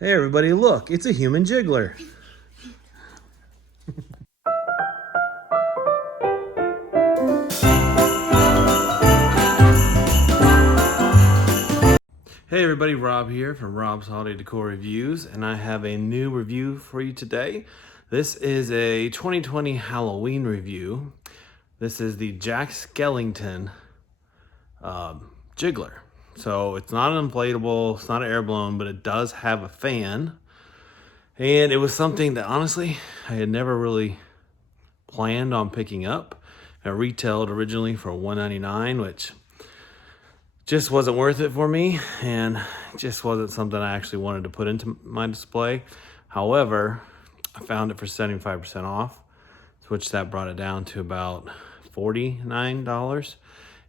Hey everybody, look, it's a human jiggler. Hey everybody, Rob here from Rob's Holiday Decor Reviews, and I have a new review for you today. This is a 2020 Halloween review. This is the Jack Skellington Jiggler. So it's not an inflatable, it's not an air balloon, but it does have a fan. And it was something that honestly, I had never really planned on picking up. It retailed originally for $1.99, which just wasn't worth it for me, and just wasn't something I actually wanted to put into my display. However, I found it for 75% off, which that brought it down to about $49.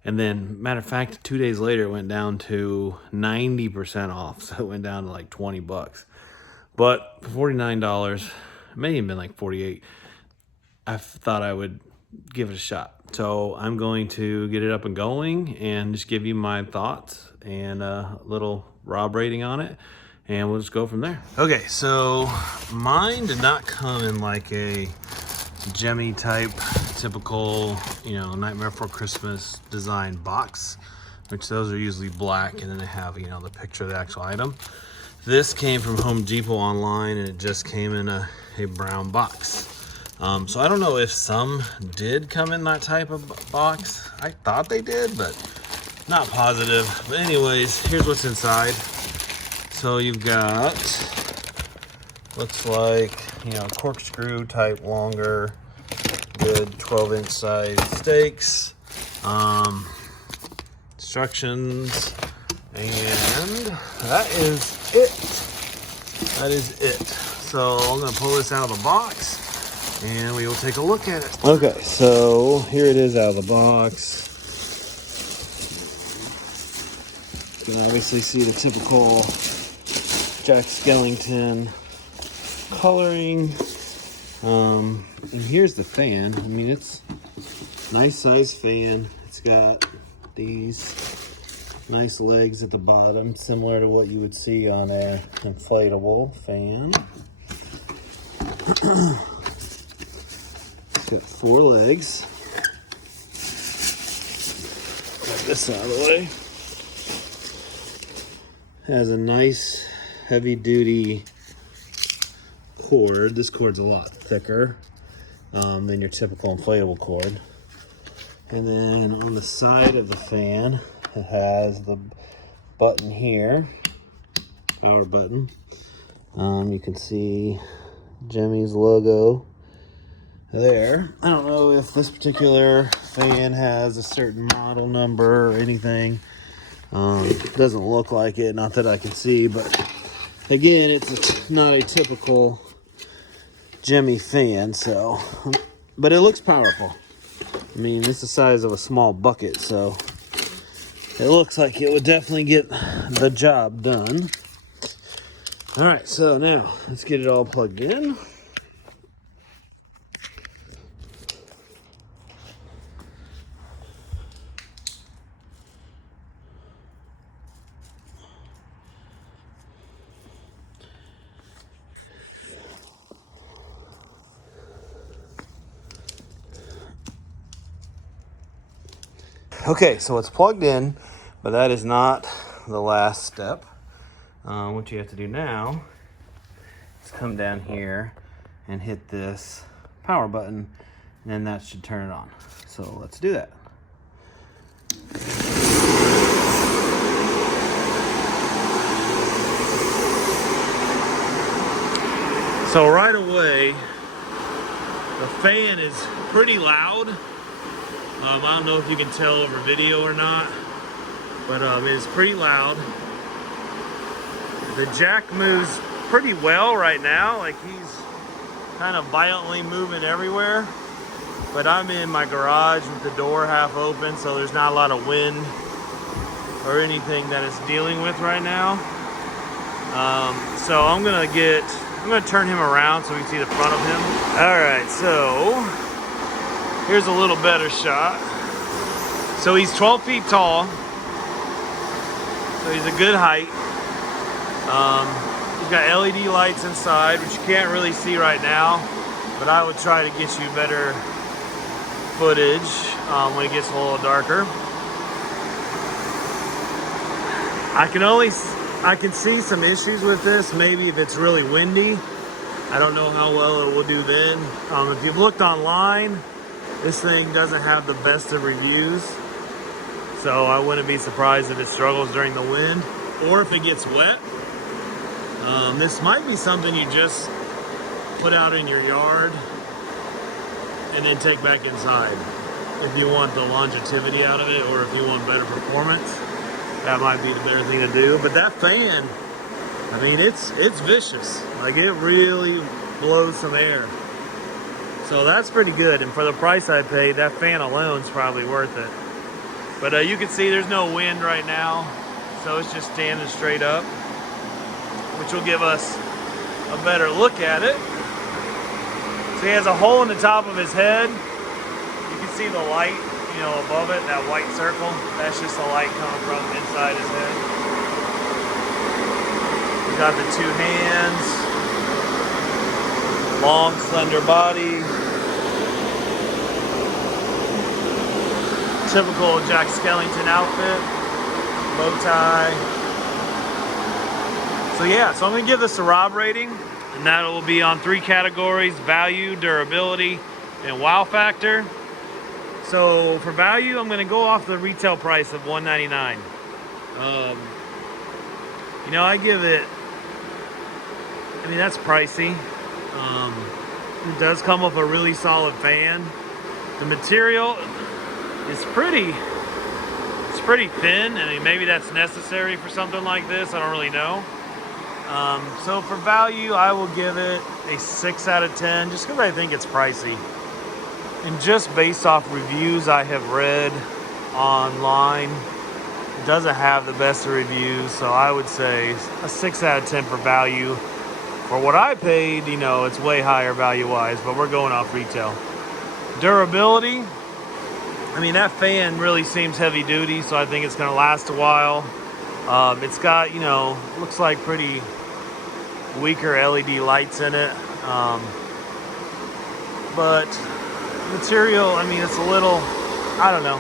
And then, matter of fact, 2 days later, it went down to 90% off. So it went down to like 20 bucks. But for $49, it may have been like 48, I thought I would give it a shot. So I'm going to get it up and going and just give you my thoughts and a little Rob rating on it, and we'll just go from there. Okay, so mine did not come in like a Gemmy type typical, Nightmare Before Christmas design box, which those are usually black and then they have, the picture of the actual item. This came from Home Depot online, and it just came in a brown box. So I don't know if some did come in that type of box. I thought they did, but not positive. But anyways, here's what's inside. So you've got, looks like, corkscrew type longer, good 12-inch size stakes, instructions, and that is it. That is it. So I'm gonna pull this out of the box and we will take a look at it. Okay, so here it is out of the box. You can obviously see the typical Jack Skellington coloring. And here's the fan. I mean, it's a nice size fan. It's got these nice legs at the bottom, similar to what you would see on an inflatable fan. It's got 4 legs. Get this out of the way. Has a nice heavy-duty cord. This cord's a lot thicker than your typical inflatable cord. And then on the side of the fan, it has the button here, power button. You can see Gemmy's logo there. I don't know if this particular fan has a certain model number or anything. Doesn't look like it, not that I can see, but again, it's not a typical Gemmy fan, so, but it looks powerful. I mean, it's the size of a small bucket, so it looks like it would definitely get the job done. All right, so now let's get it all plugged in. Okay, so it's plugged in, but that is not the last step. What you have to do now is come down here and hit this power button, and then that should turn it on. So let's do that. So right away, the fan is pretty loud. I don't know if you can tell over video or not, but it's pretty loud. The jack moves pretty well right now, like he's kind of violently moving everywhere. But I'm in my garage with the door half open, so there's not a lot of wind or anything that it's dealing with right now. So I'm gonna turn him around so we can see the front of him. All right, so here's a little better shot. So he's 12 feet tall, so he's a good height. We've got LED lights inside, which you can't really see right now, but I would try to get you better footage when it gets a little darker. I can see some issues with this, maybe if it's really windy. I don't know how well it will do then. If you've looked online, this thing doesn't have the best of reviews. So I wouldn't be surprised if it struggles during the wind or if it gets wet. This might be something you just put out in your yard and then take back inside. If you want the longevity out of it or if you want better performance, that might be the better thing to do. But that fan, I mean, it's vicious. Like, it really blows some air. So that's pretty good. And for the price I paid, that fan alone is probably worth it. But you can see there's no wind right now. So it's just standing straight up, which will give us a better look at it. So he has a hole in the top of his head. You can see the light, you know, above it, that white circle. That's just the light coming from inside his head. He's got the two hands, long, slender body. Typical Jack Skellington outfit, bow tie. So yeah, so I'm gonna give this a Rob rating, and that will be on 3 categories: value, durability, and wow factor. So for value, I'm gonna go off the retail price of $199. You know, I give it, I mean, that's pricey. It does come with a really solid fan. The material is pretty thin. I mean, maybe that's necessary for something like this. I don't really know. So for value, I will give it a 6 out of 10, just because I think it's pricey. And just based off reviews I have read online, it doesn't have the best of reviews. So I would say a 6 out of 10 for value. For what I paid, you know, it's way higher value-wise, but we're going off retail. Durability, I mean, that fan really seems heavy duty, so I think it's gonna last a while. It's got, you know, looks like pretty weaker LED lights in it. But material, I mean, it's a little, I don't know,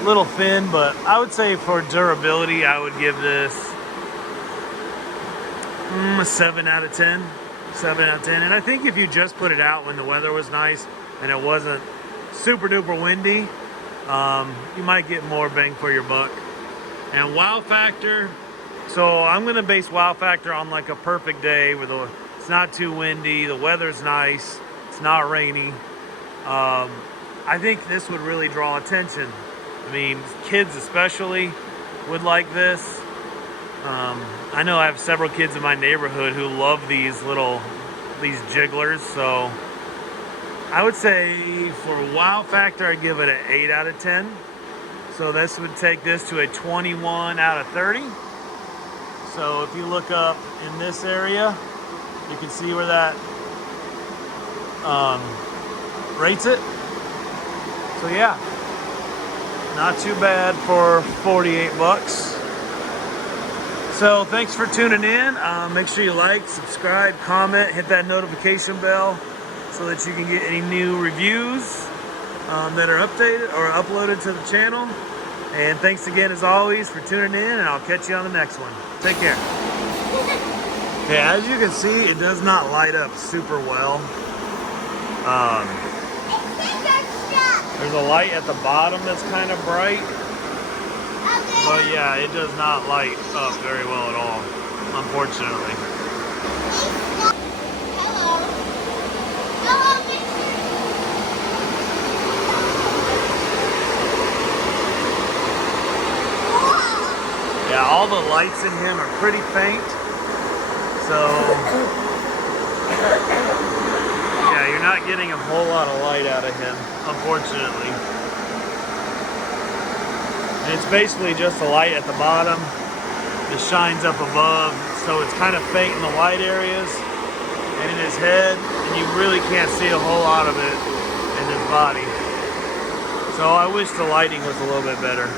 a little thin, but I would say for durability, I would give this a 7 out of 10. 7 out of 10. And I think if you just put it out when the weather was nice and it wasn't super duper windy, you might get more bang for your buck. And wow factor, so I'm gonna base wow factor on like a perfect day where it's not too windy, the weather's nice, it's not rainy. I think this would really draw attention. I mean, kids especially would like this. I know I have several kids in my neighborhood who love these jigglers, so I would say for wow factor, I'd give it an 8 out of 10. So this would take this to a 21 out of 30. So if you look up in this area, you can see where that rates it. So yeah, not too bad for 48 bucks. So thanks for tuning in. Make sure you like, subscribe, comment, hit that notification bell so that you can get any new reviews that are updated or uploaded to the channel. And thanks again, as always, for tuning in, and I'll catch you on the next one. Take care. Okay, as you can see, it does not light up super well. There's a light at the bottom that's kind of bright. But yeah, it does not light up very well at all, unfortunately. Yeah, all the lights in him are pretty faint. So, yeah, you're not getting a whole lot of light out of him, unfortunately. And it's basically just the light at the bottom that shines up above, so it's kind of faint in the white areas and in his head, and you really can't see a whole lot of it in his body. So I wish the lighting was a little bit better.